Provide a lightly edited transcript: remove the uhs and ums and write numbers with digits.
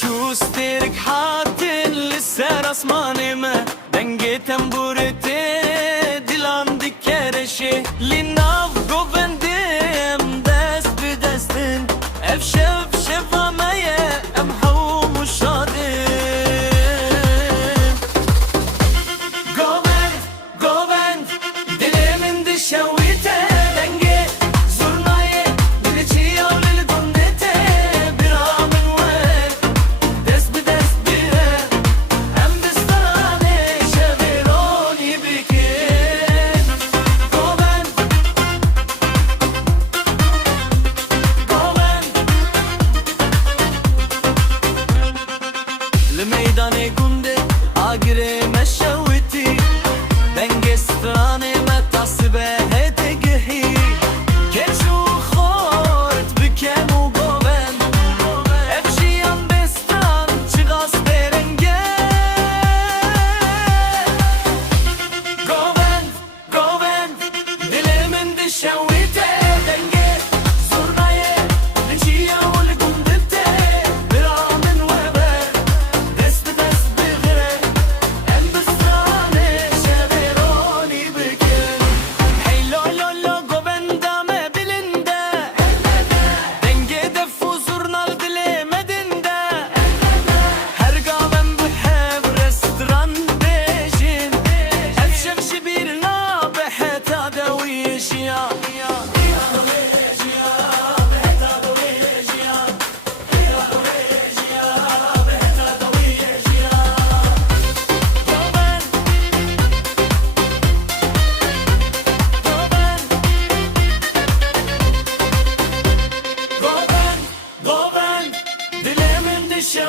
Çusterek hatin lise rasmanime denge temburete dilan dikereşe linav govendim dest bi destin ev şevameye em hav muşadin govend dilimin dişevite denge zurnayı dilici avlil gondete bir amin ver dest bi dest bir em distane şevironi bikin govend لميداني كندي عاقري مشوتي دنجستراني متعصبة هتجهي كيشو خورت بكام وقوبان افشي عم بستان شغاس برنجان قوبان دلي من دي شويتي دنجي زرناي لنشيا والقندتي برامن وبان دست دست بغيري ام بستاني شبيروني بكين هي لو لو لو قوبندا ما بلندا دنجي دفو زرنا الدلي مدندا هر قابن بحب رستران بيجين افشم شبيرنا بحتا دويشيا Govern, dilimin dişe